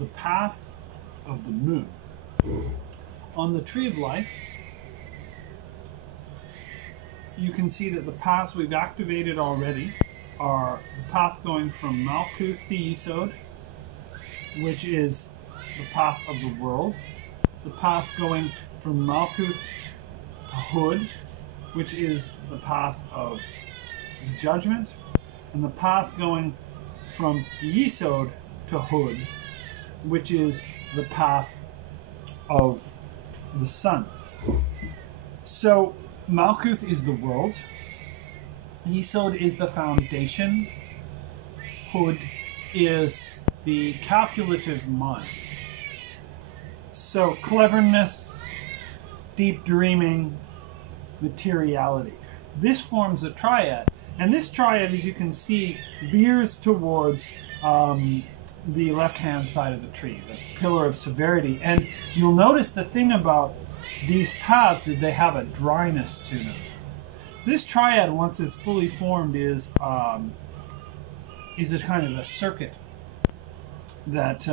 the path of the moon. On the Tree of Life, you can see that the paths we've activated already are the path going from Malkuth to Yesod, which is the path of the world, the path going from Malkuth to Hud, which is the path of judgment, and the path going from Yesod to Hud, which is the path of the sun. So Malkuth is the world, Yesod is the foundation, Hud is the calculative mind. So cleverness, deep dreaming, materiality. This forms a triad. And this triad, as you can see, veers towards the left-hand side of the tree, the pillar of severity. And you'll notice the thing about these paths is they have a dryness to them. This triad, once it's fully formed, is a kind of a circuit that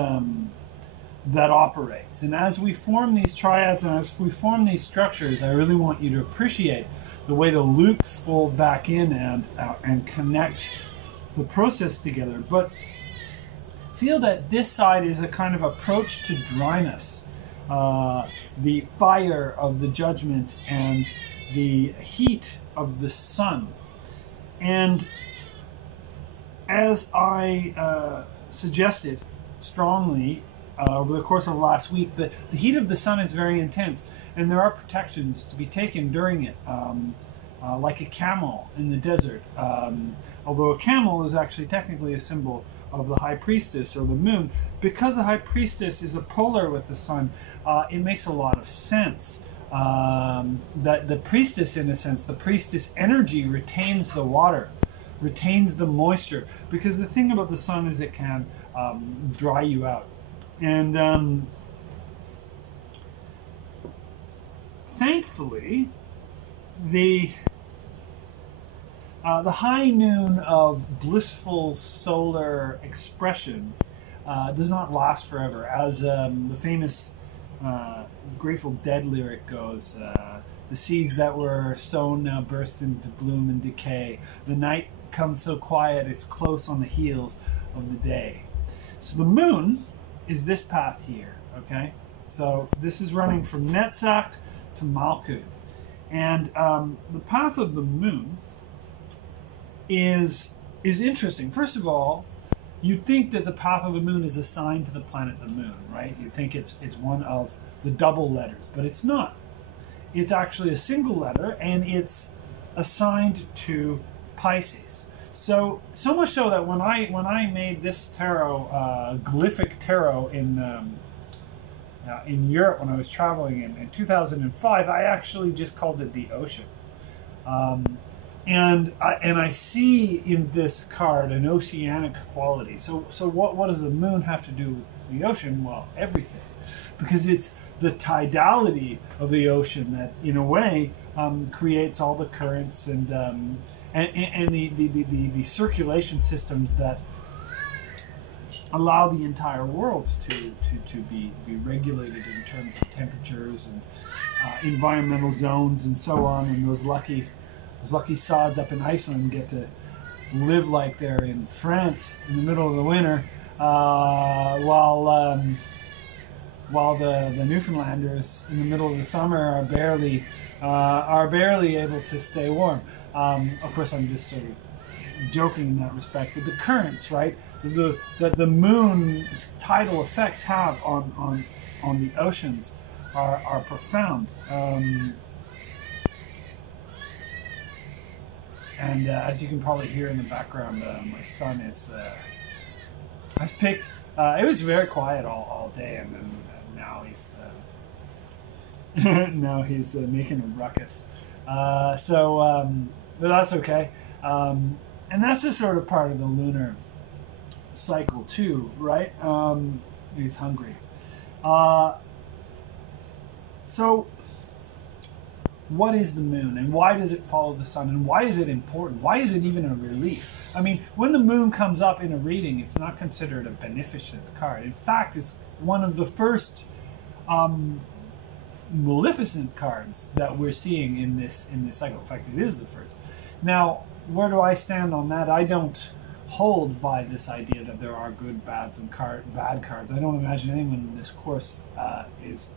that operates. And as we form these triads and as we form these structures, I really want you to appreciate the way the loops fold back in and connect the process together. But feel that this side is a kind of approach to dryness, the fire of the judgment and the heat of the sun. And as I suggested strongly over the course of last week, the heat of the sun is very intense, and there are protections to be taken during it, like a camel in the desert. Although a camel is actually technically a symbol of the high priestess or the moon, because the high priestess is a polar with the sun, it makes a lot of sense that the priestess, in a sense, the priestess energy retains the water, retains the moisture, because the thing about the sun is it can dry you out. And thankfully, the high noon of blissful solar expression does not last forever. As the famous Grateful Dead lyric goes, the seeds that were sown now burst into bloom and decay. The night comes so quiet, it's close on the heels of the day. So the moon is this path here, okay? So this is running from Netzach to Malkuth. And the path of the moon is interesting. First of all, you'd think that the path of the moon is assigned to the planet the moon, right? You'd think it's one of the double letters, but it's not. It's actually a single letter, and it's assigned to Pisces. So much so that when I made this tarot, glyphic tarot in Europe when I was traveling in 2005, I actually just called it the ocean. And I see in this card an oceanic quality. So what does the moon have to do with the ocean? Well, everything, because it's the tidality of the ocean that, in a way, creates all the currents and the circulation systems that allow the entire world to be regulated in terms of temperatures and environmental zones and so on. And those lucky sods up in Iceland get to live like they're in France in the middle of the winter, while the Newfoundlanders in the middle of the summer are barely able to stay warm. Of course, I'm just sort of joking in that respect, but the currents, right, that the moon's tidal effects have on the oceans are profound. And as you can probably hear in the background, my son is. I picked. It was very quiet all day, and then now he's making a ruckus. But that's okay. And that's a sort of part of the lunar cycle too, right? He's hungry. So what is the moon and why does it follow the sun and why is it important? Why is it even a relief? I mean, when the moon comes up in a reading, it's not considered a beneficent card. In fact, it's one of the first maleficent cards that we're seeing in this cycle. In fact, it is the first. Now, where do I stand on that? I don't hold by this idea that there are good, bads, and bad cards. I don't imagine anyone in this course is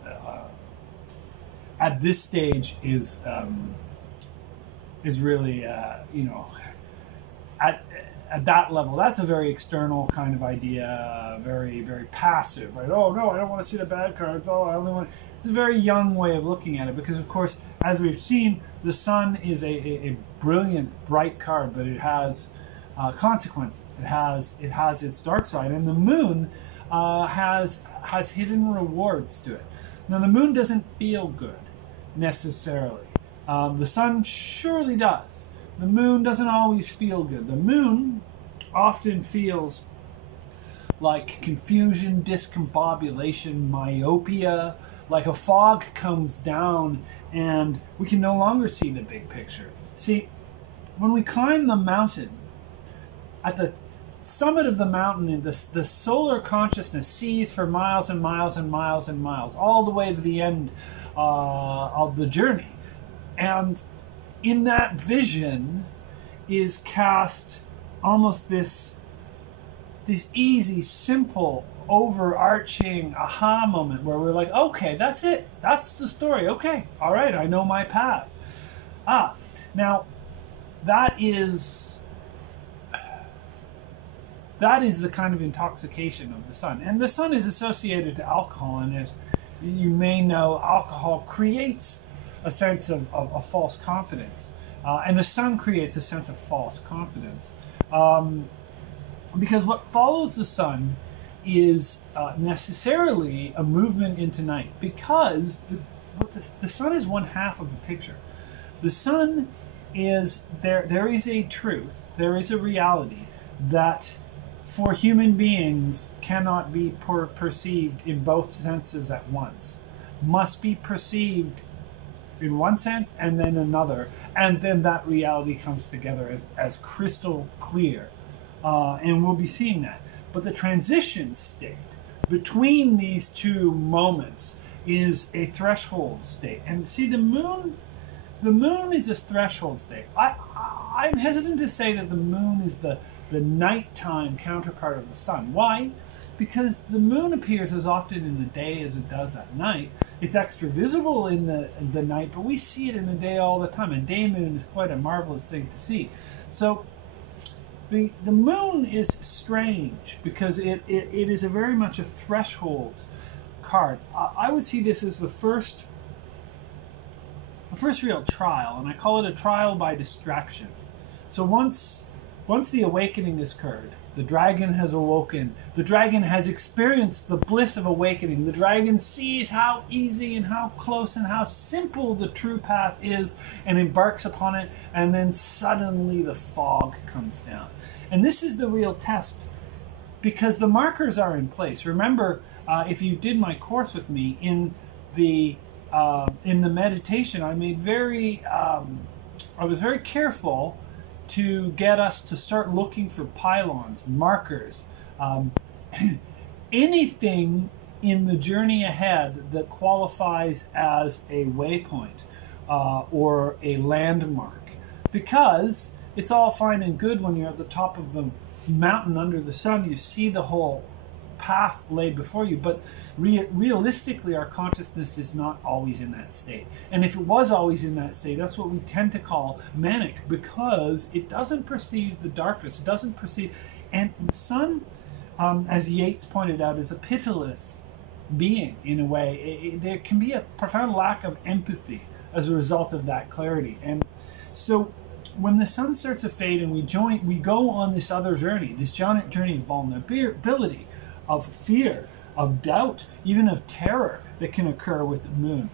at this stage is really at that level. That's a very external kind of idea, very, very passive, right? Oh no, I don't want to see the bad cards. Oh, I only want. It's a very young way of looking at it because, of course, as we've seen, the sun is a brilliant, bright card, but it has consequences. It has its dark side, and the moon has hidden rewards to it. Now, the moon doesn't feel good necessarily. The sun surely does. The moon doesn't always feel good. The moon often feels like confusion, discombobulation, myopia, like a fog comes down and we can no longer see the big picture. See, when we climb the mountain, at the summit of the mountain, the solar consciousness sees for miles and miles and miles and miles, all the way to the end of the journey. And in that vision is cast almost this easy, simple, overarching aha moment where we're like, okay, that's it. That's the story. Okay, all right, I know my path. Now, that is the kind of intoxication of the sun. And the sun is associated to alcohol, and as you may know, alcohol creates a sense of false confidence. And the sun creates a sense of false confidence. Because what follows the sun is necessarily a movement into night, because the sun is one half of a picture. The sun is, there is a truth, there is a reality that for human beings cannot be perceived in both senses at once. Must be perceived in one sense and then another, and then that reality comes together as crystal clear. And we'll be seeing that. But the transition state between these two moments is a threshold state. And see, the moon is a threshold state. I'm hesitant to say that the moon is the nighttime counterpart of the sun. Why? Because the moon appears as often in the day as it does at night. It's extra visible in the night, but we see it in the day all the time. A day moon is quite a marvelous thing to see. So the moon is strange because it is a very much a threshold card. I would see this as the first real trial, and I call it a trial by distraction. So once the awakening is occurred, the dragon has awoken, the dragon has experienced the bliss of awakening, the dragon sees how easy and how close and how simple the true path is and embarks upon it, and then suddenly the fog comes down. And this is the real test, because the markers are in place. Remember, if you did my course with me, in the meditation, I was very careful to get us to start looking for pylons, markers, anything in the journey ahead that qualifies as a waypoint or a landmark. Because it's all fine and good when you're at the top of the mountain under the sun, you see the whole path laid before you, but realistically our consciousness is not always in that state. And if it was always in that state, that's what we tend to call manic, because it doesn't perceive the darkness, it doesn't perceive. And the sun, as Yeats pointed out, is a pitiless being in a way. There can be a profound lack of empathy as a result of that clarity. And so when the sun starts to fade and we go on this other journey, this journey of vulnerability, of fear, of doubt, even of terror that can occur with the moon,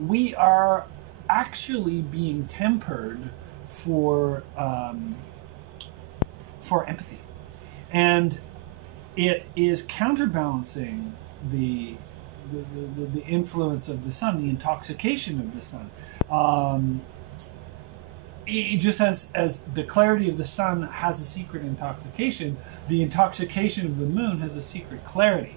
we are actually being tempered for empathy, and it is counterbalancing the the influence of the sun, the intoxication of the sun. Just as the clarity of the sun has a secret intoxication, the intoxication of the moon has a secret clarity.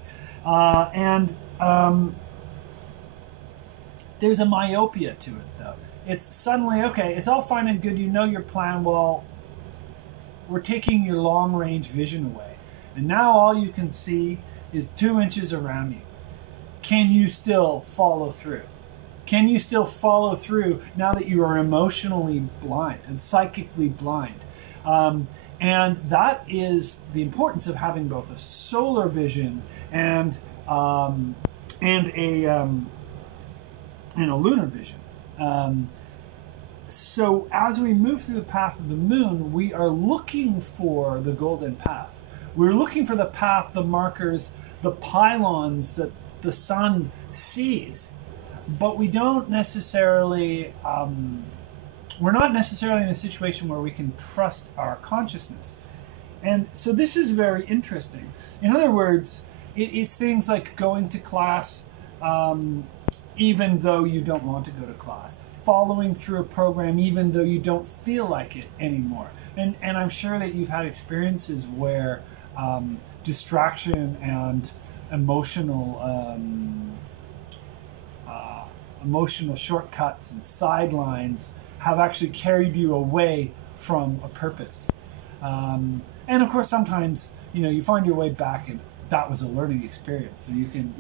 There's a myopia to it, though. It's suddenly, okay, it's all fine and good, you know your plan, well, we're taking your long-range vision away. And now all you can see is 2 inches around you. Can you still follow through? Can you still follow through now that you are emotionally blind and psychically blind? And that is the importance of having both a solar vision and a lunar vision. So as we move through the path of the moon, we are looking for the golden path. We're looking for the path, the markers, the pylons that the sun sees. But we don't necessarily, we're not necessarily in a situation where we can trust our consciousness. And so this is very interesting. In other words, it's things like going to class even though you don't want to go to class. Following through a program even though you don't feel like it anymore. And I'm sure that you've had experiences where distraction and emotional shortcuts and sidelines have actually carried you away from a purpose. And of course, sometimes, you find your way back and that was a learning experience. So you can,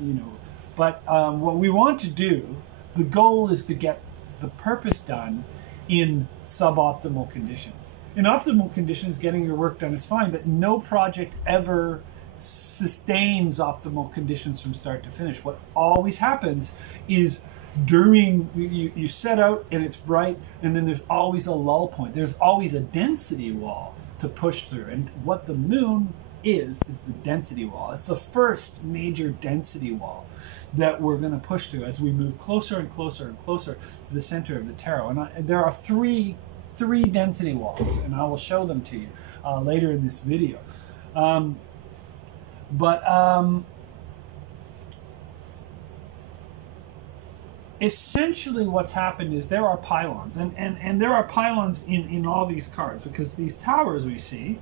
but what we want to do, the goal is to get the purpose done in suboptimal conditions. In optimal conditions, getting your work done is fine, but no project ever sustains optimal conditions from start to finish. What always happens is during, you set out and it's bright, and then there's always a lull point. There's always a density wall to push through. And what the moon is the density wall. It's the first major density wall that we're going to push through as we move closer and closer and closer to the center of the tarot. And there are three density walls, and I will show them to you later in this video. Essentially what's happened is there are pylons, and there are pylons in all these cards, because these towers we see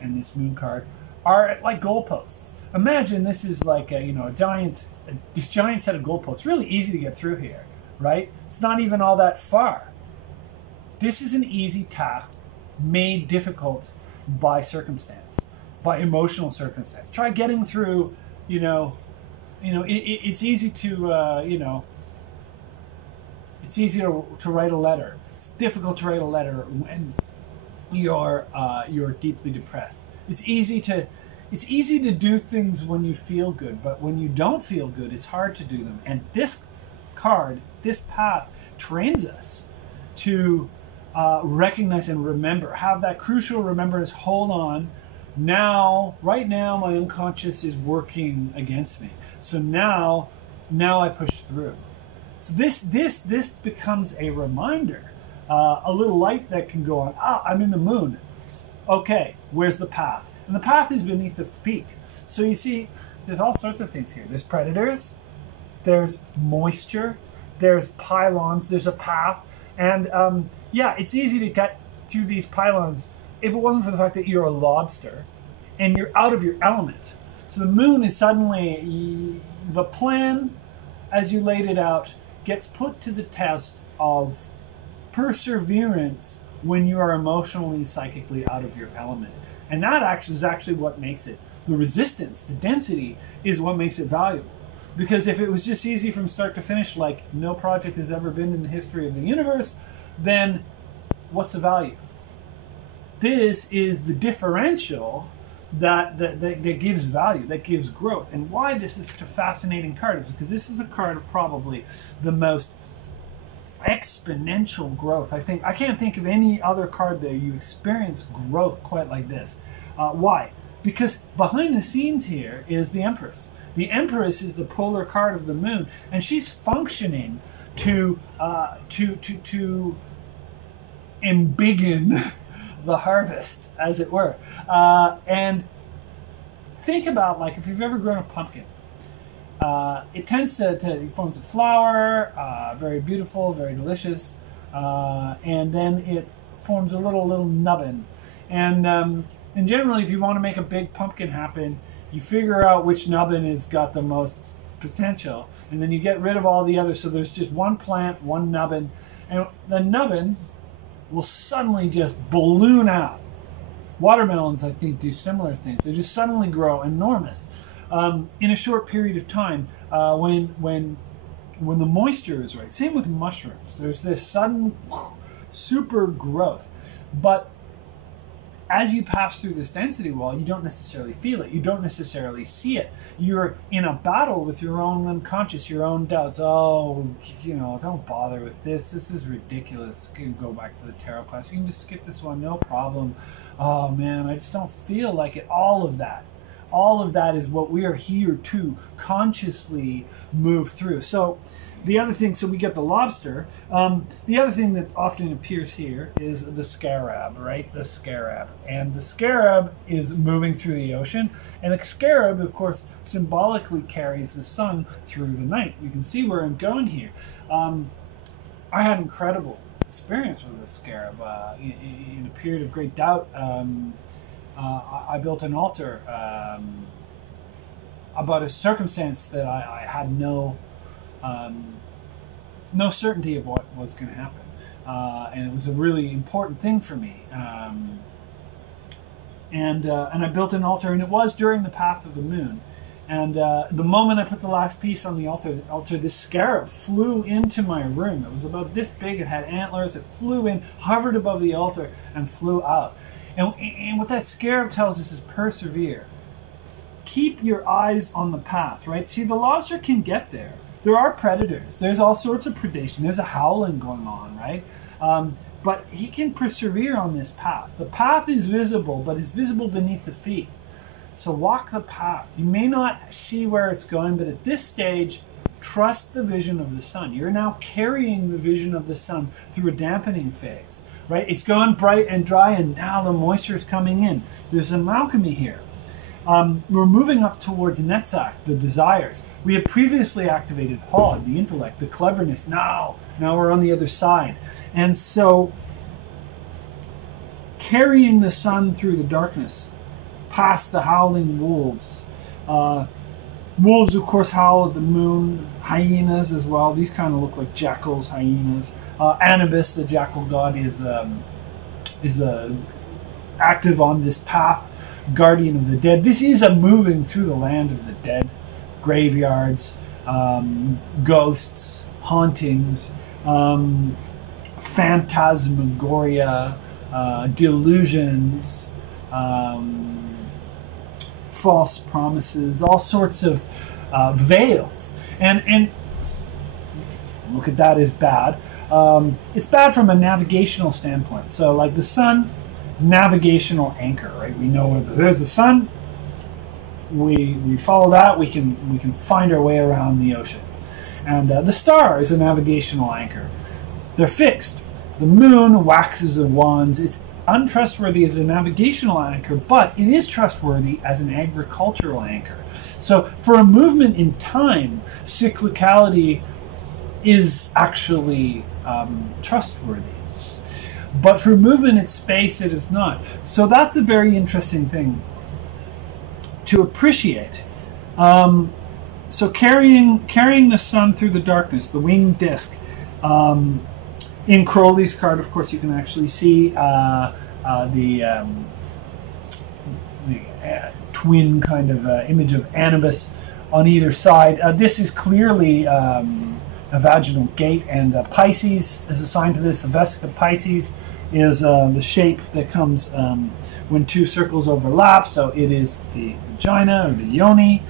and this moon card are like goalposts. Imagine this is like a giant set of goalposts. Really easy to get through here, right? It's not even all that far. This is an easy task made difficult by circumstance, by emotional circumstance. Try getting through, it's easy to, it's easy to write a letter. It's difficult to write a letter when you're deeply depressed. It's easy to do things when you feel good, but when you don't feel good, it's hard to do them. And this card, this path, trains us to recognize and remember, have that crucial remembrance. Hold on. Right now, my unconscious is working against me. So now I push through. So this becomes a reminder, a little light that can go on. I'm in the moon. Okay, where's the path? And the path is beneath the feet. So you see, there's all sorts of things here. There's predators, there's moisture, there's pylons, there's a path. And it's easy to get through these pylons if it wasn't for the fact that you're a lobster and you're out of your element. So the moon is suddenly, the plan as you laid it out gets put to the test of perseverance when you are emotionally, psychically out of your element. And that is actually what makes it. The resistance, the density, is what makes it valuable. Because if it was just easy from start to finish, like no project has ever been in the history of the universe, then what's the value? This is the differential that gives value, that gives growth. And why this is such a fascinating card is because this is a card of probably the most exponential growth. I can't think of any other card that you experience growth quite like this. Why? Because behind the scenes here is the Empress. The Empress is the polar card of the moon, and she's functioning to embiggen the harvest, as it were. And think about, like, if you've ever grown a pumpkin, it tends to it forms a flower, very beautiful, very delicious, and then it forms a little nubbin. And generally, if you want to make a big pumpkin happen, you figure out which nubbin has got the most potential, and then you get rid of all the others. So there's just one plant, one nubbin, and the nubbin will suddenly just balloon out. Watermelons, I think, do similar things. They just suddenly grow enormous in a short period of time when the moisture is right. Same with mushrooms. There's this sudden super growth, but as you pass through this density wall, you don't necessarily feel it. You don't necessarily see it. You're in a battle with your own unconscious, your own doubts. Oh, don't bother with this. This is ridiculous. You can go back to the tarot class. You can just skip this one, no problem. Oh, man, I just don't feel like it. All of that is what we are here to consciously move through. So the other thing, so we get the lobster. The other thing that often appears here is the scarab, right? The scarab. And the scarab is moving through the ocean. And the scarab, of course, symbolically carries the sun through the night. You can see where I'm going here. I had incredible experience with the scarab. In a period of great doubt, I built an altar about a circumstance that I had no certainty of what was going to happen, and it was a really important thing for me. And I built an altar, and it was during the path of the moon. And the moment I put the last piece on the altar, this scarab flew into my room. It was about this big. It had antlers. It flew in, hovered above the altar, and flew out. And what that scarab tells us is persevere. Keep your eyes on the path, right? See, the lobster can get there. There are predators. There's all sorts of predation. There's a howling going on, right? But he can persevere on this path. The path is visible, but it's visible beneath the feet. So walk the path. You may not see where it's going, but at this stage, trust the vision of the sun. You're now carrying the vision of the sun through a dampening phase, right? It's gone bright and dry, and now the moisture is coming in. There's an alchemy here. We're moving up towards Netzach, the desires. We had previously activated Hod, the intellect, the cleverness. Now we're on the other side. And so, carrying the sun through the darkness, past the howling wolves. Wolves, of course, howl at the moon. Hyenas as well. These kind of look like jackals, hyenas. Anubis, the jackal god, is active on this path. Guardian of the dead. This is a moving through the land of the dead, graveyards, ghosts, hauntings, phantasmagoria, delusions, false promises, all sorts of veils. And look at that as bad. It's bad from a navigational standpoint. So like the sun, navigational anchor, right? We know where there's the sun. We follow that. We can find our way around the ocean. And the star is a navigational anchor. They're fixed. The moon waxes and wands. It's untrustworthy as a navigational anchor, but it is trustworthy as an agricultural anchor. So for a movement in time, cyclicality is actually trustworthy. But for movement in space, it is not. So that's a very interesting thing to appreciate. So carrying the sun through the darkness, the winged disc. In Crowley's card, of course, you can actually see the twin kind of image of Anubis on either side. This is clearly a vaginal gate, and Pisces is assigned to this. The vesica Pisces is the shape that comes when two circles overlap, so it is the vagina or the yoni.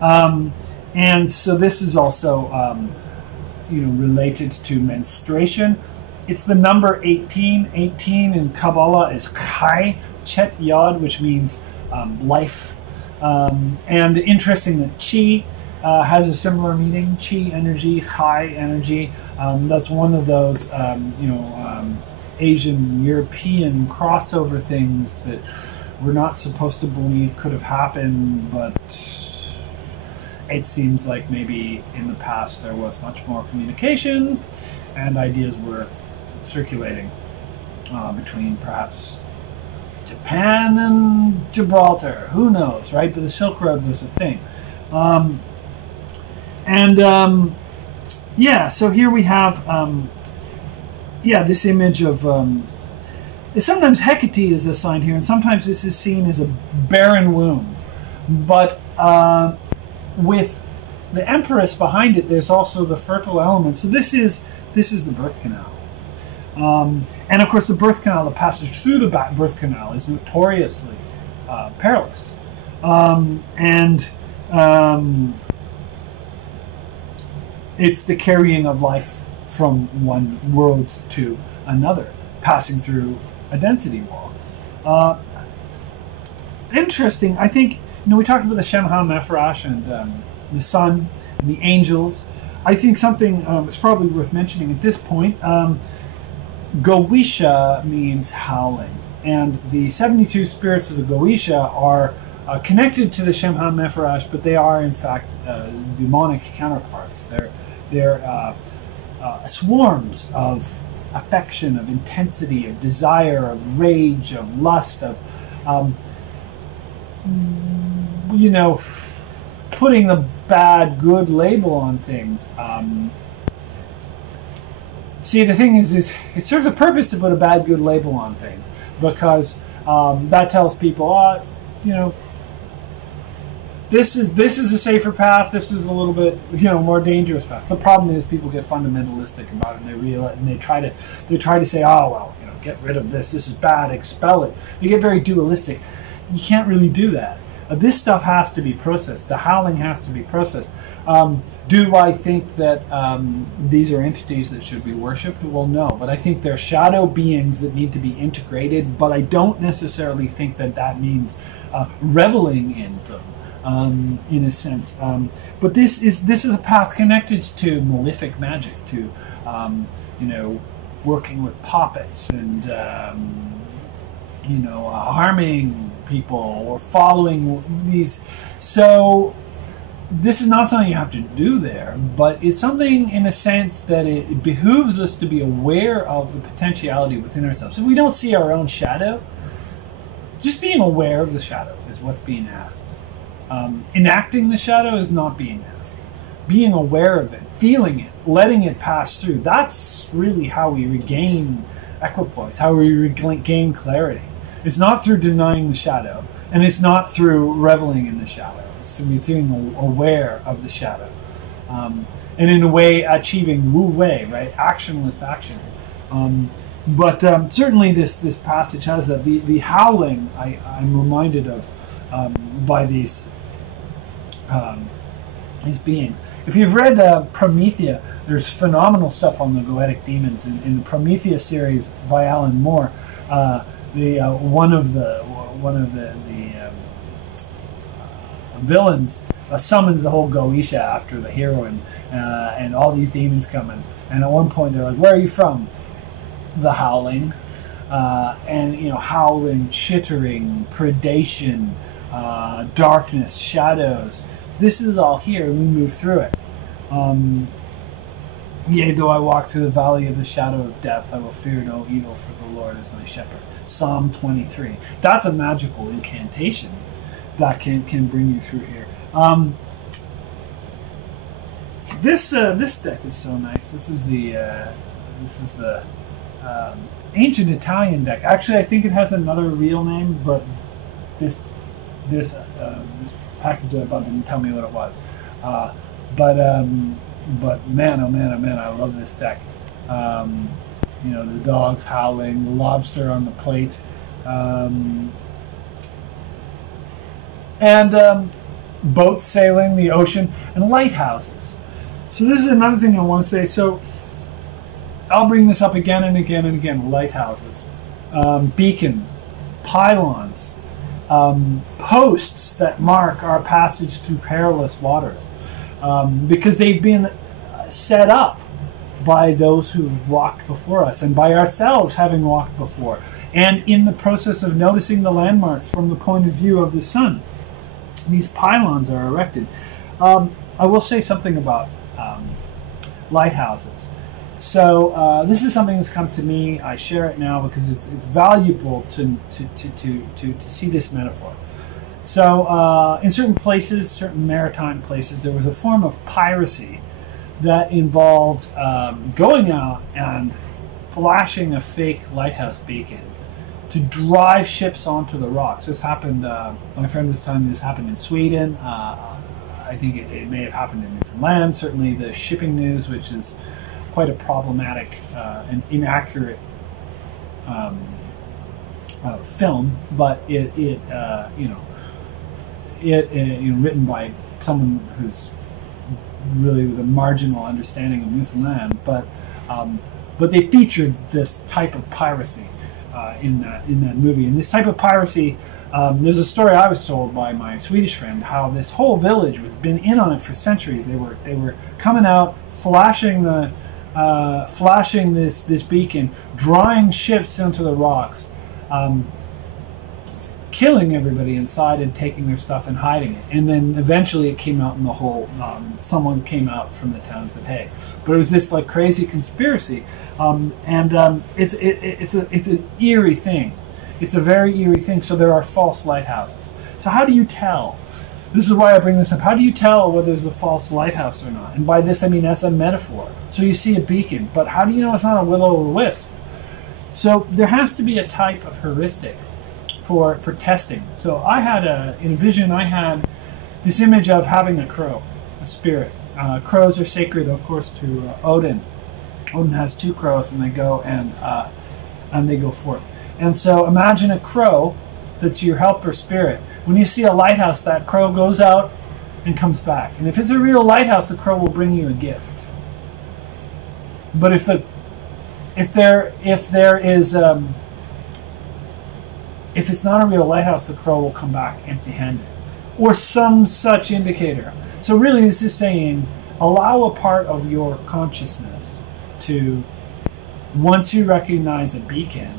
And so this is also related to menstruation. It's the number 18. 18 in Kabbalah is Chai, Chet Yod, which means life. And interesting that Chi has a similar meaning. Chi energy, Chai energy. That's one of those Asian European crossover things that we're not supposed to believe could have happened, but it seems like maybe in the past there was much more communication and ideas were circulating between perhaps Japan and Gibraltar. Who knows, right? But the Silk Road was a thing. Yeah, so here we have, this image of, sometimes Hecate is assigned here, and sometimes this is seen as a barren womb. But with the Empress behind it, there's also the fertile element. So this is the birth canal. And of course, the birth canal, the passage through the birth canal is notoriously perilous. It's the carrying of life from one world to another, passing through a density wall. Interesting, I think, we talked about the Shemha Mefresh and the sun and the angels. I think something is probably worth mentioning at this point. Goetia means howling, and the 72 spirits of the Goetia are connected to the Shemha Mefresh, but they are in fact demonic counterparts. They're swarms of affection, of intensity, of desire, of rage, of lust, of putting the bad good label on things. See, the thing is it serves a purpose to put a bad good label on things, because that tells people, this is a safer path. This is a little bit, more dangerous path. The problem is people get fundamentalistic about it, and they realize, and they try to say, oh well, get rid of this. This is bad. Expel it. They get very dualistic. You can't really do that. This stuff has to be processed. The howling has to be processed. Do I think that these are entities that should be worshipped? Well, no. But I think they're shadow beings that need to be integrated. But I don't necessarily think that means reveling in them, in a sense. But this is a path connected to malefic magic, to working with puppets and harming people or following these. So this is not something you have to do there, but it's something in a sense that it behooves us to be aware of the potentiality within ourselves. If we don't see our own shadow, just being aware of the shadow is what's being asked. Enacting the shadow is not being asked. Being aware of it, feeling it, letting it pass through, that's really how we regain equipoise, how we regain clarity. It's not through denying the shadow, and it's not through reveling in the shadow. It's through being aware of the shadow. And in a way, achieving wu wei, right? Actionless action. But certainly this passage has that. The howling I'm reminded of by these beings. If you've read Promethea, there's phenomenal stuff on the Goetic demons in the Promethea series by Alan Moore. One of the villains summons the whole Goetia after the heroine, and all these demons come in. And at one point they're like, "Where are you from?" The howling, and howling, chittering, predation, darkness, shadows. This is all here, and we move through it. Yea, though I walk through the valley of the shadow of death, I will fear no evil, for the Lord is my shepherd. Psalm 23. That's a magical incantation that can bring you through here. This deck is so nice. This is the ancient Italian deck. Actually, I think it has another real name, but this package that I bought didn't tell me what it was. But man, oh man, oh man, I love this deck. The dogs howling, the lobster on the plate, and boats sailing the ocean, and lighthouses. So this is another thing I want to say. So I'll bring this up again and again and again. Lighthouses, beacons, pylons, posts that mark our passage through perilous waters, because they've been set up by those who've walked before us, and by ourselves having walked before, and in the process of noticing the landmarks from the point of view of the sun. These pylons are erected. I will say something about lighthouses. So this is something that's come to me. I share it now because it's valuable to see this metaphor. So in certain places, certain maritime places, there was a form of piracy that involved going out and flashing a fake lighthouse beacon to drive ships onto the rocks. This happened, my friend was telling me this happened in Sweden. I think it may have happened in Newfoundland. Certainly the shipping news, which is quite a problematic and inaccurate film, but it written by someone who's really with a marginal understanding of Newfoundland, but they featured this type of piracy in that movie. And this type of piracy, there's a story I was told by my Swedish friend how this whole village was been in on it for centuries. They were coming out, flashing this beacon, drawing ships into the rocks, killing everybody inside and taking their stuff and hiding it. And then eventually it came out in the whole, someone came out from the town and said, hey. But it was this like crazy conspiracy. It's an eerie thing. It's a very eerie thing. So there are false lighthouses. So how do you tell? This is why I bring this up. How do you tell whether there's a false lighthouse or not? And by this I mean as a metaphor. So you see a beacon, but how do you know it's not a will-o'-the-wisp? So there has to be a type of heuristic for testing. So I had in a vision, I had this image of having a crow, a spirit. Crows are sacred, of course, to Odin. Odin has 2 crows, and they go and they go forth. And so imagine a crow that's your helper spirit. When you see a lighthouse, that crow goes out and comes back. And if it's a real lighthouse, the crow will bring you a gift. But if it's not a real lighthouse, the crow will come back empty-handed, or some such indicator. So really this is saying, allow a part of your consciousness to, once you recognize a beacon,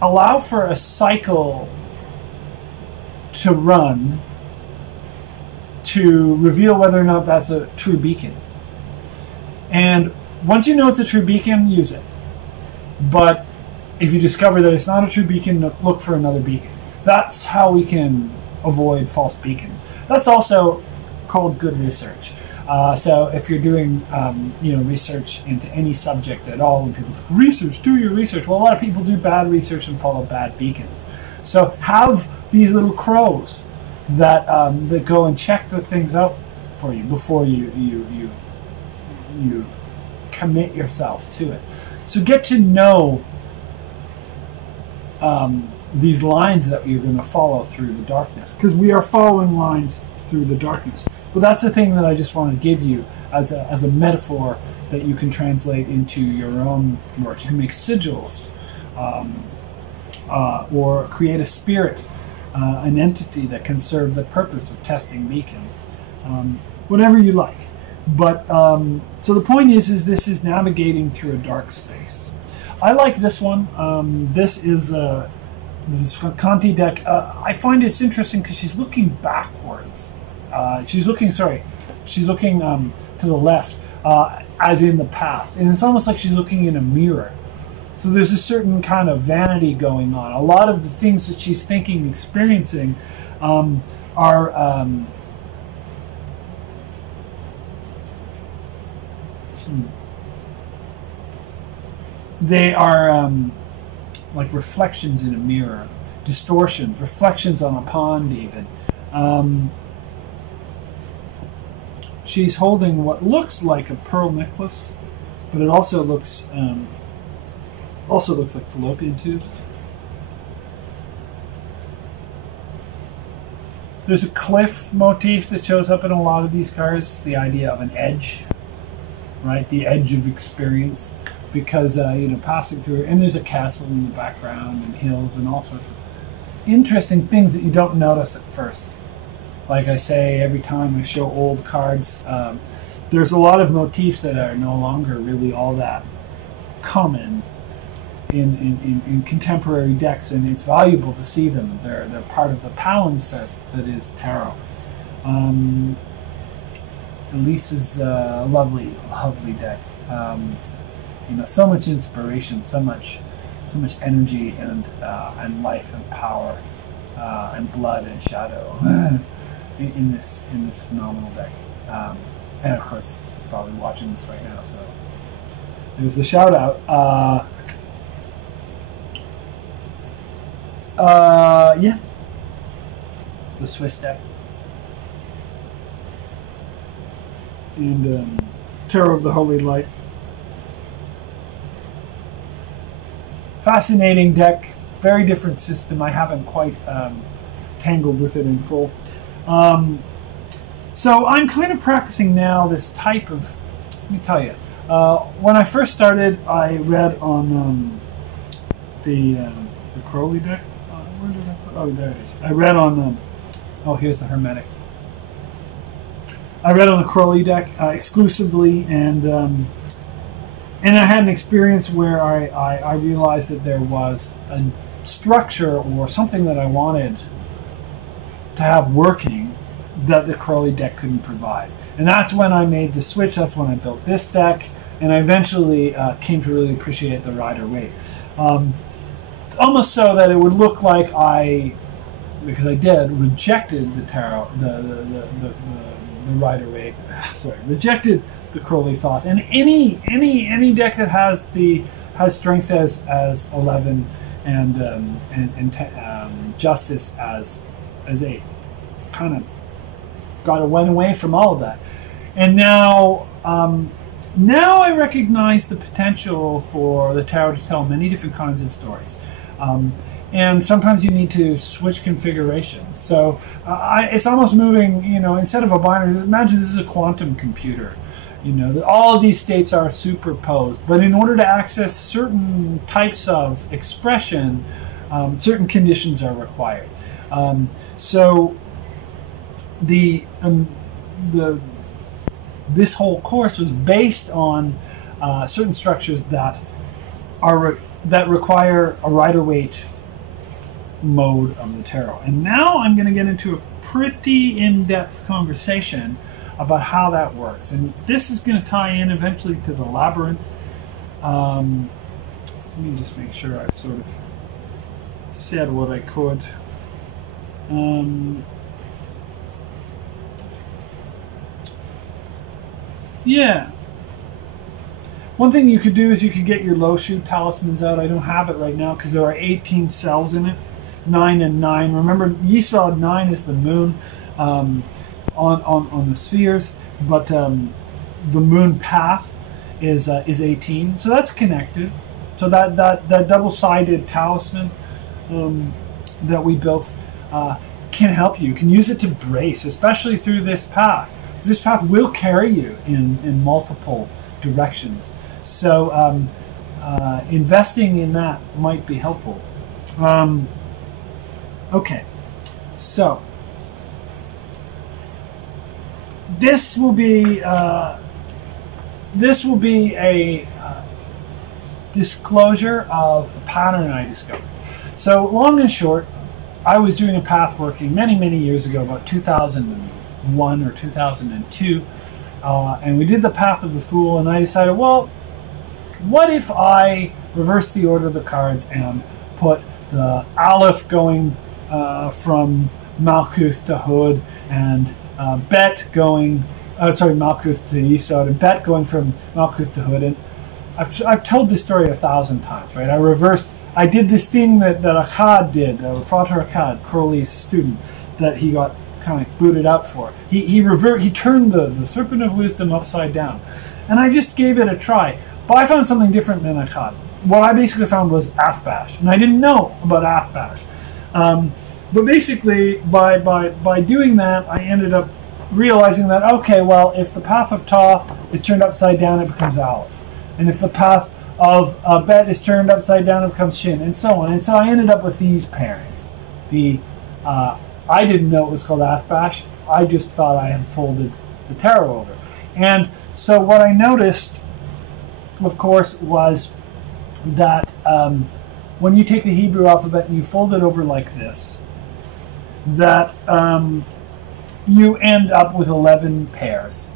allow for a cycle to run to reveal whether or not that's a true beacon. And once you know it's a true beacon, use it. But if you discover that it's not a true beacon, look for another beacon. That's how we can avoid false beacons. That's also called good research. So if you're doing research into any subject at all, when people say, research, do your research. Well, a lot of people do bad research and follow bad beacons. So have these little crows that go and check the things out for you before you commit yourself to it. So get to know these lines that you're going to follow through the darkness, because we are following lines through the darkness. Well, that's the thing that I just want to give you as a metaphor that you can translate into your own work. You can make sigils, or create a spirit, an entity that can serve the purpose of testing beacons, whatever you like. But so the point is this is navigating through a dark space. I like this one. This is this Conti deck. I find it's interesting because she's looking backwards. She's looking to the left, as in the past, and it's almost like she's looking in a mirror. So there's a certain kind of vanity going on. A lot of the things that she's thinking, experiencing, are they are like reflections in a mirror, distortions, reflections on a pond even. She's holding what looks like a pearl necklace, but it also looks like fallopian tubes. There's a cliff motif that shows up in a lot of these cards, the idea of an edge, right? The edge of experience, because passing through, and there's a castle in the background and hills and all sorts of interesting things that you don't notice at first. Like I say, every time I show old cards, there's a lot of motifs that are no longer really all that common in contemporary decks, and it's valuable to see them. They're part of the palimpsest that is tarot. Elise is a lovely deck. So much inspiration, so much energy and life and power and blood and shadow in this phenomenal deck. And of course, she's probably watching this right now, so there's the shout out. Yeah, the Swiss deck. And Tarot of the Holy Light. Fascinating deck, very different system. I haven't quite tangled with it in full. So I'm kind of practicing now this type of, let me tell you, when I first started, I read on the Crowley deck. Where did I put? Oh, there it is. I read on, oh, here's the Hermetic. I read on the Crowley deck exclusively, and I had an experience where I realized that there was a structure or something that I wanted to have working that the Crowley deck couldn't provide. And that's when I made the switch. That's when I built this deck, and I eventually came to really appreciate the Rider-Waite. It's almost so that it would look like because I did, rejected the tarot, the Rider-Waite, rejected the Crowley Thoth, and any deck that has strength as 11 and justice as 8, kind of went away from all of that, and now I recognize the potential for the tarot to tell many different kinds of stories. And sometimes you need to switch configurations. So it's almost moving, instead of a binary, imagine this is a quantum computer. All of these states are superposed. But in order to access certain types of expression, certain conditions are required. So this whole course was based on certain structures that require a Rider-Waite mode of the tarot. And now I'm going to get into a pretty in-depth conversation about how that works. And this is going to tie in eventually to the labyrinth. Let me just make sure I've sort of said what I could. Yeah. One thing you could do is you could get your low shoe talismans out. I don't have it right now because there are 18 cells in it, 9 and 9. Remember, Yesod 9 is the moon on the spheres, but the moon path is 18. So that's connected. So that double-sided talisman that we built can help you. You can use it to brace, especially through this path. This path will carry you in multiple directions. So investing in that might be helpful. Okay, so this will be a disclosure of a pattern I discovered. So long and short, I was doing a path working many years ago, about 2001 or 2002, and we did the Path of the Fool, and I decided, well, what if I reverse the order of the cards and put the Aleph going from Malkuth to Hud, and Bet going, Malkuth to Yesod, and Bet going from Malkuth to Hud. And I've told this story 1,000 times, right? I did this thing that Akkad did, Frater Akkad, Crowley's student, that he got kind of booted out for. He turned the Serpent of Wisdom upside down. And I just gave it a try. But I found something different than Akkad. What I basically found was Athbash. And I didn't know about Athbash. But basically, by doing that, I ended up realizing that, okay, well, if the path of Thoth is turned upside down, it becomes Aleph. And if the path of Bet is turned upside down, it becomes Shin, and so on. And so I ended up with these pairings. I didn't know it was called Athbash. I just thought I had folded the tarot over. And so what I noticed, of course, was that when you take the Hebrew alphabet and you fold it over like this, that you end up with 11 pairs.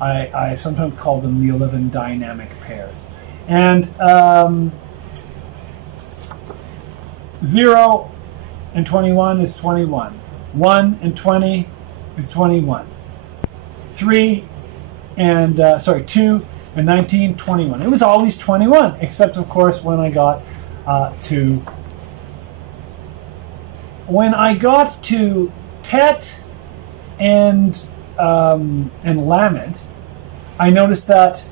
I sometimes call them the 11 dynamic pairs. And 0 and 21 is 21. 1 and 20 is 21. 2 and 19, 21. It was always 21, except of course when I got to Tet and Lamed, I noticed that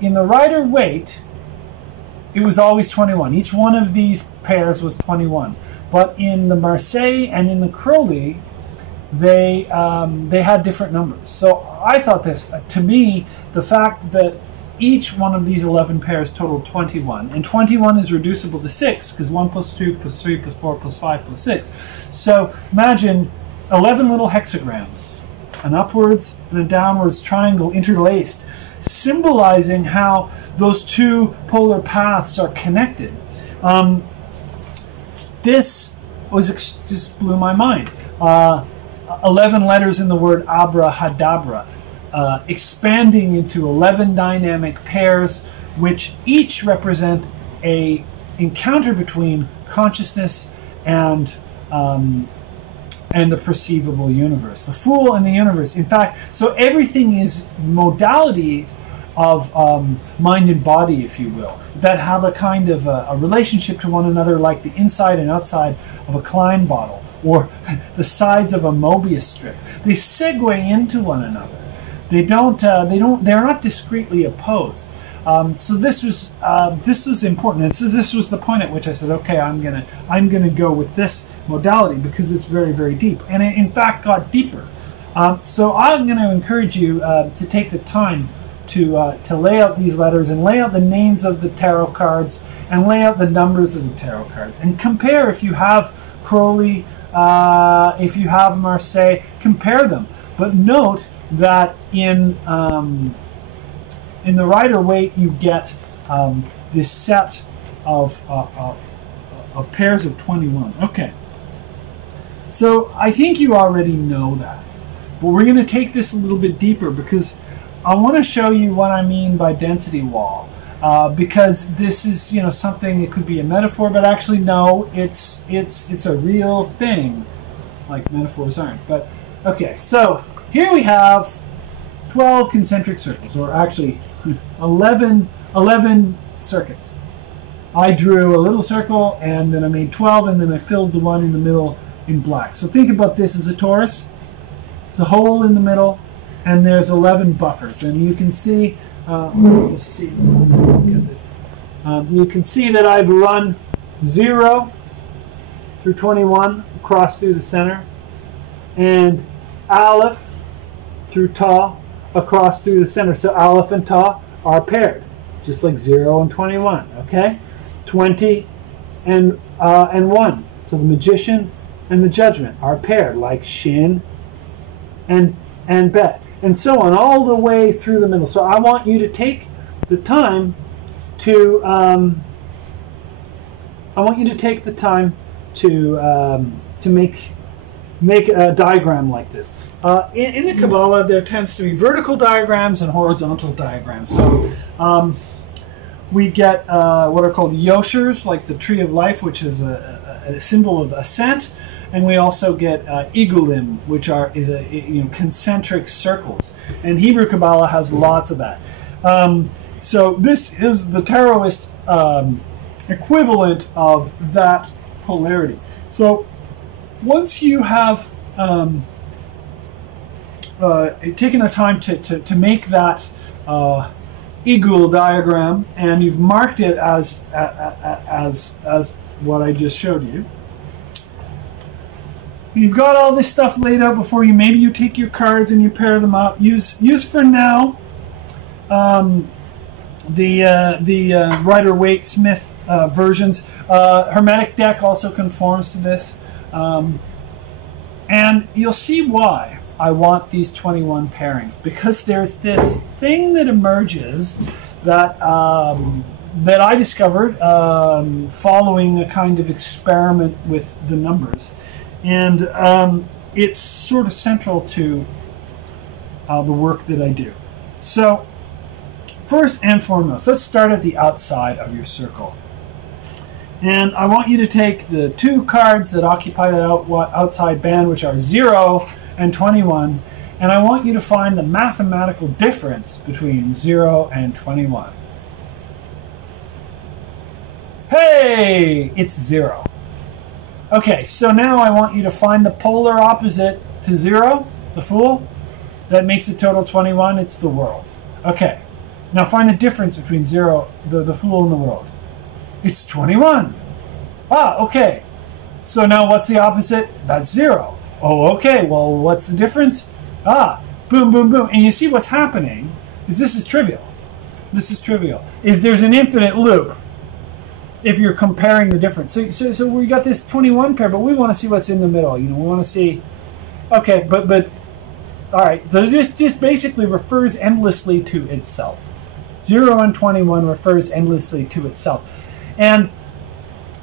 in the rider weight, it was always 21. Each one of these pairs was 21. But in the Marseille and in the Crowley, they had different numbers. So I thought this, to me, the fact that each one of these 11 pairs totaled 21, and 21 is reducible to 6, because 1 plus 2 plus 3 plus 4 plus 5 plus 6. So imagine 11 little hexagrams, an upwards and a downwards triangle interlaced, symbolizing how those two polar paths are connected. This just blew my mind. 11 letters in the word abrahadabra, expanding into 11 dynamic pairs, which each represent a encounter between consciousness and the perceivable universe, the Fool and the universe. In fact, so everything is modalities of mind and body, if you will, that have a kind of a relationship to one another, like the inside and outside of a Klein bottle, or the sides of a Mobius strip. They segue into one another. They're not discretely opposed. So this was important. And so this was the point at which I said, okay, I'm gonna go with this modality because it's very, very deep, and it in fact got deeper. So I'm going to encourage you to take the time to lay out these letters and lay out the names of the tarot cards and lay out the numbers of the tarot cards and compare. If you have Crowley, if you have Marseille, compare them. But note that in the rider weight you get this set of pairs of 21. Okay. So I think you already know that, but we're going to take this a little bit deeper because I want to show you what I mean by density wall. Because this is, something. It could be a metaphor, but actually no, it's a real thing. Like metaphors aren't. But okay, so here we have 12 concentric circles, or actually 11 circuits. I drew a little circle, and then I made 12, and then I filled the one in the middle in black. So think about this as a torus. There's a hole in the middle, and there's 11 buffers. And you can see, you can see that I've run 0 through 21 across through the center, and Aleph through Ta across through the center. So Aleph and Ta are paired, just like 0 and 21. Okay, 20 and 1. So the Magician and the Judgment are paired, like Shin and Bet, and so on, all the way through the middle. So I want you to take the time to make a diagram like this. In the Kabbalah, there tends to be vertical diagrams and horizontal diagrams. So we get what are called yoshers, like the tree of life, which is a symbol of ascent, and we also get igulim, which is concentric circles. And Hebrew Kabbalah has lots of that. So this is the Taroist equivalent of that polarity. So once you have taken the time to make that igul diagram, and you've marked it as what I just showed you, you've got all this stuff laid out before you. Maybe you take your cards and you pair them up. Use for now the Rider-Waite Smith versions. Hermetic deck also conforms to this, and you'll see why I want these 21 pairings, because there's this thing that emerges that that I discovered following a kind of experiment with the numbers. And it's sort of central to the work that I do. So, first and foremost, let's start at the outside of your circle. And I want you to take the two cards that occupy that outside band, which are 0 and 21, and I want you to find the mathematical difference between 0 and 21. Hey, it's 0. Okay, so now I want you to find the polar opposite to 0, the Fool. That makes it total 21, it's the World. Okay, now find the difference between 0, the Fool and the World. It's 21. Ah, okay. So now what's the opposite? That's 0. Oh, okay, well, what's the difference? Ah, boom, boom, boom. And you see what's happening is this is trivial. This is trivial. There's an infinite loop if you're comparing the difference. So we got this 21 pair, but we want to see what's in the middle. You know, we want to see, okay, but all right, this just basically refers endlessly to itself. 0 and 21 refers endlessly to itself. And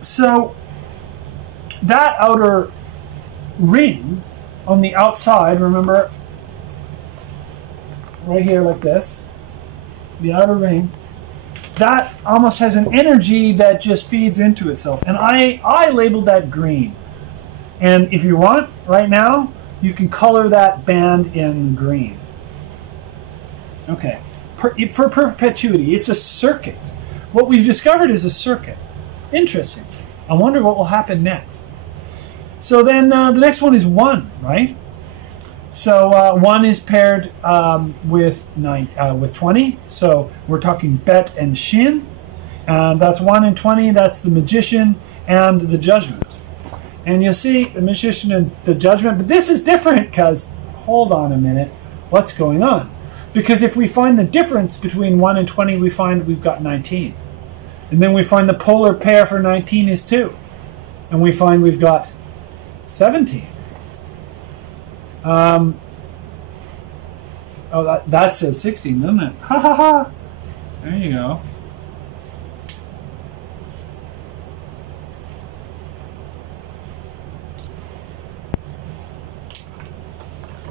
so that outer ring on the outside, remember, right here like this, the outer ring, that almost has an energy that just feeds into itself. And I labeled that green. And if you want, right now, you can color that band in green. Okay, for perpetuity, it's a circuit. What we've discovered is a circuit. Interesting. I wonder what will happen next. So then the next one is 1, right? So 1 is paired with 20. So we're talking Bet and Shin. And that's 1 and 20. That's the Magician and the Judgment. And you'll see the Magician and the Judgment. But this is different because, hold on a minute, what's going on? Because if we find the difference between 1 and 20, we find we've got 19. And then we find the polar pair for 19 is 2. And we find we've got 17. Oh, that says 16, doesn't it? Ha ha ha! There you go.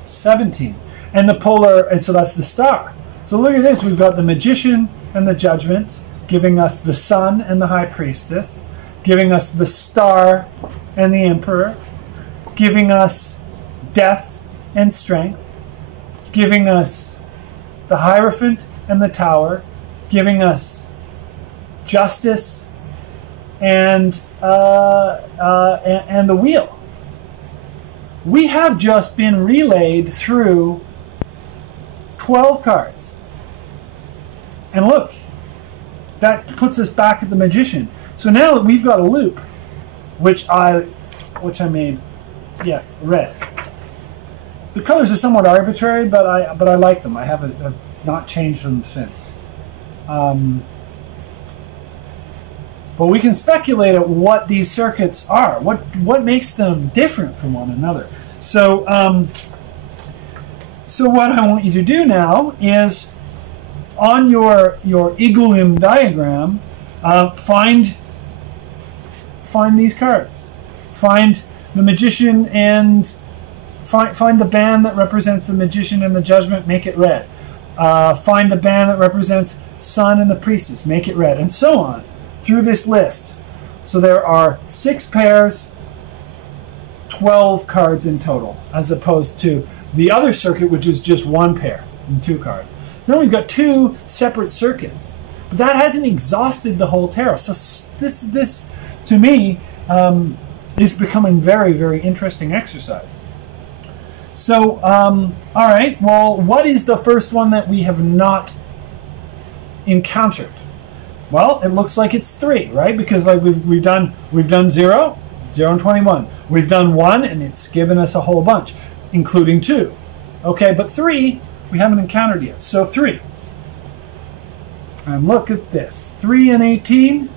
$17. And the polar, and so that's the star. So look at this, we've got the Magician and the Judgment, giving us the Sun and the High Priestess, giving us the Star and the Emperor, giving us Death and Strength, giving us the Hierophant and the Tower, giving us Justice and the Wheel. We have just been relayed through 12 cards. And look, that puts us back at the Magician. So now we've got a loop, which I made, yeah, red. The colors are somewhat arbitrary, but I like them. I haven't not changed them since. But we can speculate at what these circuits are. What makes them different from one another? So so what I want you to do now is on your Igulim diagram, find these cards. Find the Magician and find the band that represents the Magician and the Judgment, make it red. Find the band that represents Sun and the Priestess, make it red, and so on through this list. So there are 6 pairs, 12 cards in total, as opposed to the other circuit, which is just 1 pair and 2 cards. Then we've got 2 separate circuits, but that hasn't exhausted the whole tarot. So this to me, is becoming very, very interesting exercise. So, all right, well, what is the first one that we have not encountered? Well, it looks like it's 3, right? Because like we've done 0 and 21. We've done 1, and it's given us a whole bunch, including 2. Okay, but 3 we haven't encountered yet. So 3. And look at this. 3 and 18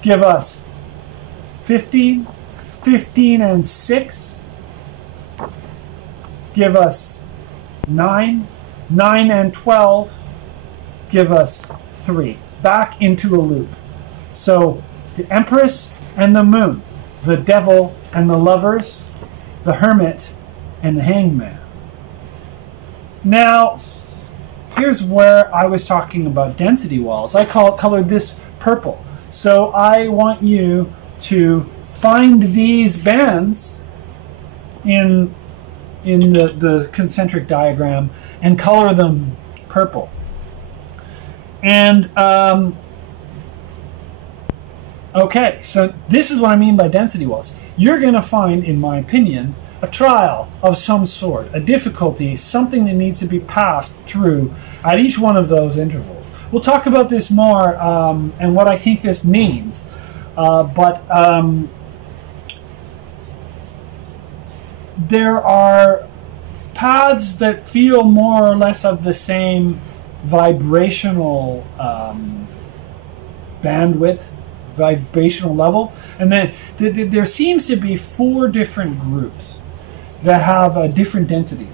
give us 15. 15 and 6 give us 9. 9 and 12 give us 3. back into a loop. So the Empress and the Moon, the Devil and the Lovers, the Hermit and the Hangman. Now, here's where I was talking about density walls. I colored this purple. So I want you to find these bands in the concentric diagram and color them purple. And okay, so this is what I mean by density walls. You're going to find, in my opinion, a trial of some sort, a difficulty, something that needs to be passed through at each one of those intervals. We'll talk about this more and what I think this means. But there are paths that feel more or less of the same vibrational bandwidth, vibrational level, and then there seems to be 4 different groups that have a different density.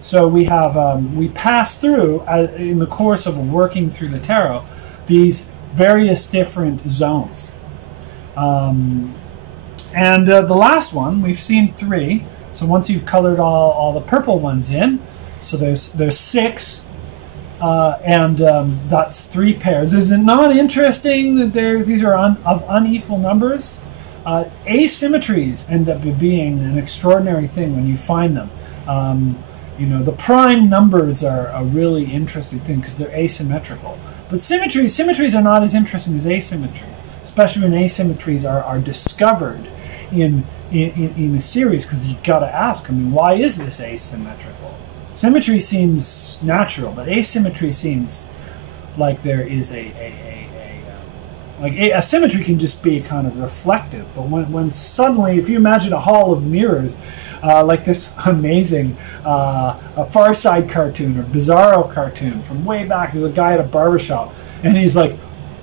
So we have we pass through in the course of working through the tarot these various different zones, and the last one we've seen 3. So once you've colored all the purple ones in, so there's 6. And that's 3 pairs. Is it not interesting that these are of unequal numbers? Asymmetries end up being an extraordinary thing when you find them. You know, the prime numbers are a really interesting thing because they're asymmetrical. But symmetries are not as interesting as asymmetries, especially when asymmetries are discovered in a series, because you've got to ask, I mean, why is this asymmetrical? Symmetry seems natural, but asymmetry seems like there is a symmetry can just be kind of reflective. But when suddenly, if you imagine a hall of mirrors, like this amazing a Far Side cartoon or Bizarro cartoon from way back, there's a guy at a barbershop, and he's like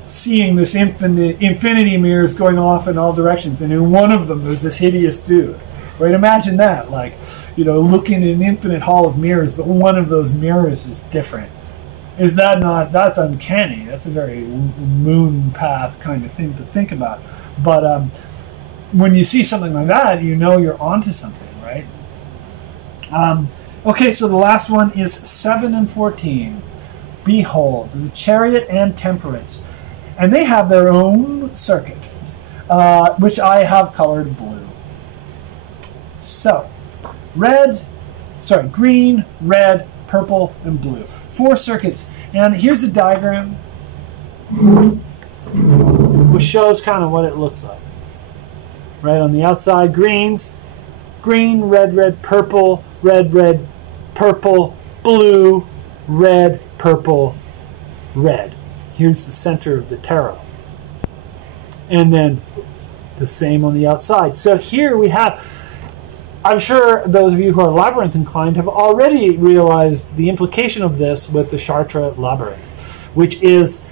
seeing this infinity mirrors going off in all directions, and in one of them there's this hideous dude. Right, imagine that, like, you know, looking in an infinite hall of mirrors, but one of those mirrors is different. Is that not, that's uncanny. That's a very moon path kind of thing to think about. But when you see something like that, you know you're onto something, right? Okay, so the last one is 7 and 14. Behold, the Chariot and Temperance. And they have their own circuit, which I have colored blue. So, green, red, purple, and blue. 4 circuits. And here's a diagram which shows kind of what it looks like. Right on the outside, green, red, purple, red, purple, blue, red, purple, red. Here's the center of the tarot. And then the same on the outside. So here we have, I'm sure those of you who are labyrinth inclined have already realized the implication of this with the Chartres labyrinth, which is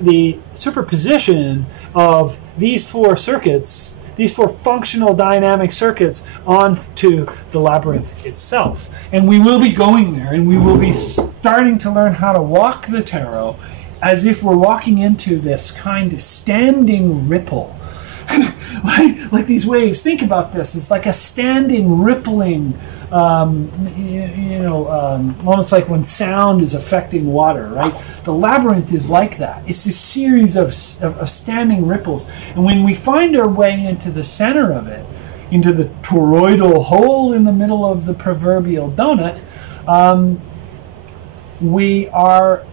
the superposition of these 4 circuits, these 4 functional dynamic circuits onto the labyrinth itself. And we will be going there, and we will be starting to learn how to walk the tarot as if we're walking into this kind of standing ripple. like these waves. Think about this. It's like a standing, rippling, almost like when sound is affecting water, right? The labyrinth is like that. It's this series of standing ripples. And when we find our way into the center of it, into the toroidal hole in the middle of the proverbial donut, we are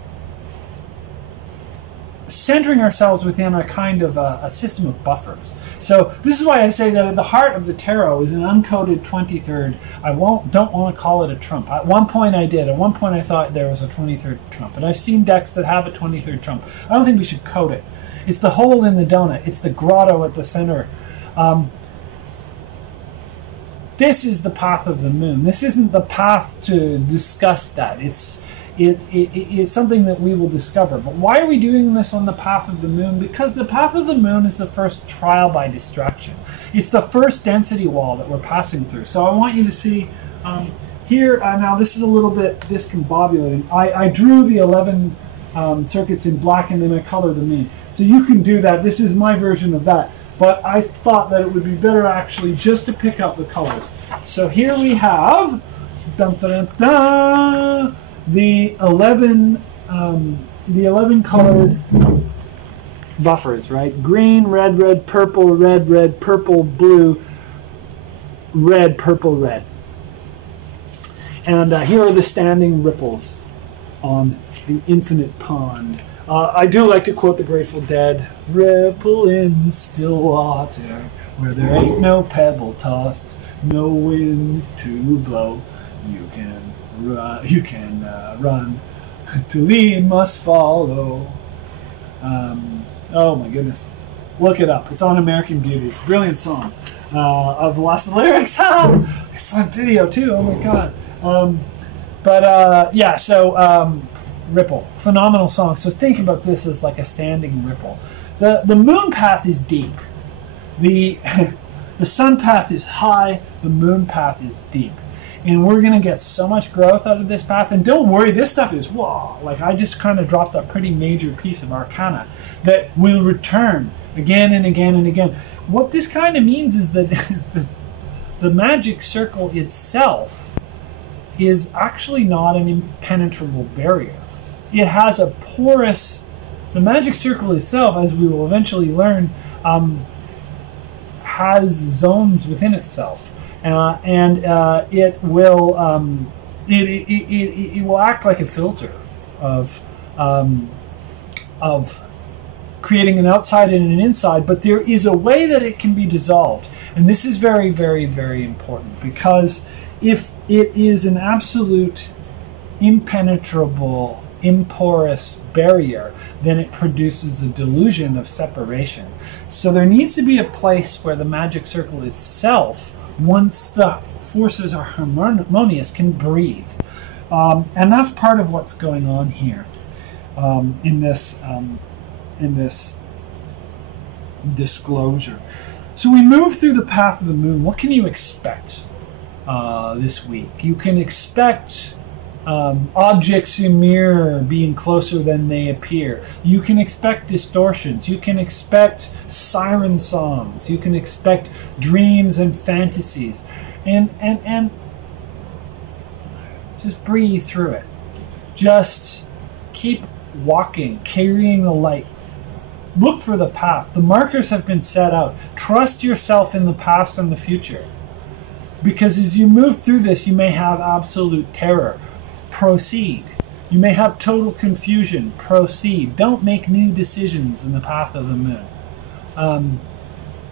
centering ourselves within a kind of a system of buffers. So this is why I say that at the heart of the tarot is an uncoded 23rd. I don't want to call it a trump. At one point I did. At one point I thought there was a 23rd trump. And I've seen decks that have a 23rd trump. I don't think we should code it. It's the hole in the donut. It's the grotto at the center. This is the path of the moon. This isn't the path to discuss that. It's something that we will discover. But why are we doing this on the path of the moon? Because the path of the moon is the first trial by distraction. It's the first density wall that we're passing through. So I want you to see here, now this is a little bit discombobulating. I drew the 11 circuits in black, and then I color them in. So you can do that. This is my version of that. But I thought that it would be better actually just to pick out the colors. So here we have dun, dun, dun, dun, the 11 colored buffers, right? Green, red, red, purple, blue, red, purple, red. And here are the standing ripples on the infinite pond. I do like to quote the Grateful Dead. Ripple in still water, where there ain't no pebble tossed, no wind to blow. You can run, to lead must follow. Oh my goodness, look it up. It's on American Beauty. It's a brilliant song. I've lost the lyrics. It's on video too. Oh my god. Yeah. So. Ripple, phenomenal song. So think about this as like a standing ripple. The moon path is deep. The sun path is high. The moon path is deep, and we're gonna get so much growth out of this path. And don't worry, this stuff is wow. Like I just kind of dropped a pretty major piece of arcana that will return again and again and again. What this kind of means is that the magic circle itself is actually not an impenetrable barrier. It has a porous, the magic circle itself, as we will eventually learn, has zones within itself, and it will it will act like a filter of creating an outside and an inside. But there is a way that it can be dissolved, and this is very, very, very important, because if it is an absolute impenetrable, imporous barrier, then it produces a delusion of separation. So there needs to be a place where the magic circle itself, once the forces are harmonious, can breathe. And that's part of what's going on here in this disclosure. So we move through the path of the moon. What can you expect this week? You can expect objects in mirror being closer than they appear. You can expect distortions. You can expect siren songs. You can expect dreams and fantasies. And just breathe through it. Just keep walking, carrying the light. Look for the path. The markers have been set out. Trust yourself in the past and the future. Because as you move through this, you may have absolute terror. Proceed. You may have total confusion. Proceed. Don't make new decisions in the path of the moon.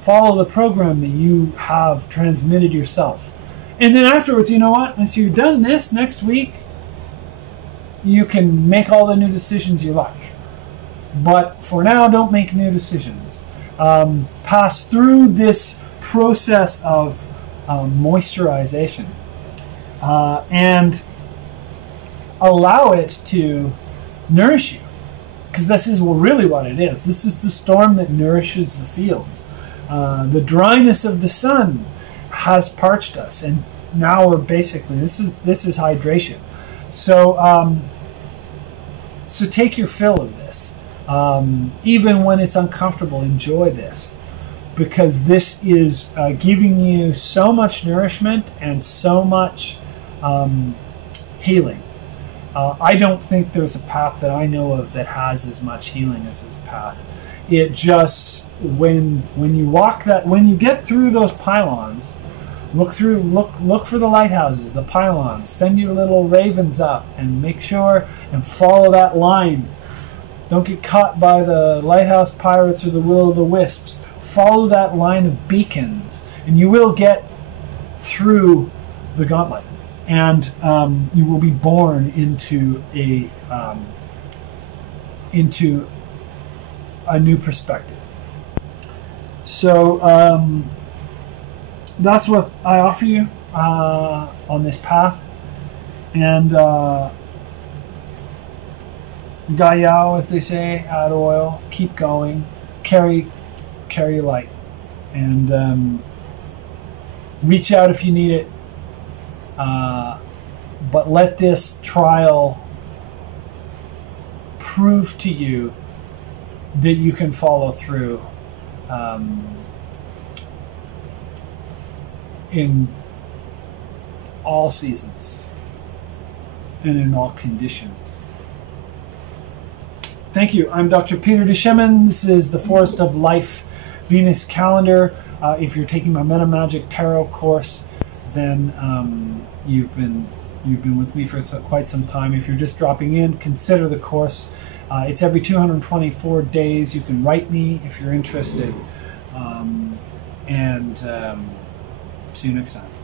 Follow the program that you have transmitted yourself. And then afterwards, you know what? Once you've done this next week, you can make all the new decisions you like. But for now, don't make new decisions. Pass through this process of moisturization and allow it to nourish you, because this is really what it is. This is the storm that nourishes the fields. The dryness of the sun has parched us, and now we're basically, this is hydration. So so take your fill of this. Even when it's uncomfortable, enjoy this, because this is giving you so much nourishment and so much healing. I don't think there's a path that I know of that has as much healing as this path. It just, when you walk that, when you get through those pylons, look for the lighthouses, the pylons, send your little ravens up and make sure and follow that line. Don't get caught by the lighthouse pirates or the will-o'-the-wisps. Follow that line of beacons, and you will get through the gauntlet. And you will be born into a new perspective. So that's what I offer you on this path. And Gayao, as they say, add oil, keep going, carry light, and reach out if you need it. But let this trial prove to you that you can follow through in all seasons and in all conditions. Thank you. I'm Dr. Peter Duchemin. This is the Forest of Life Venus calendar. If you're taking my Meta Magic Tarot course, then you've been with me for quite some time. If you're just dropping in, consider the course. It's every 224 days. You can write me if you're interested. See you next time.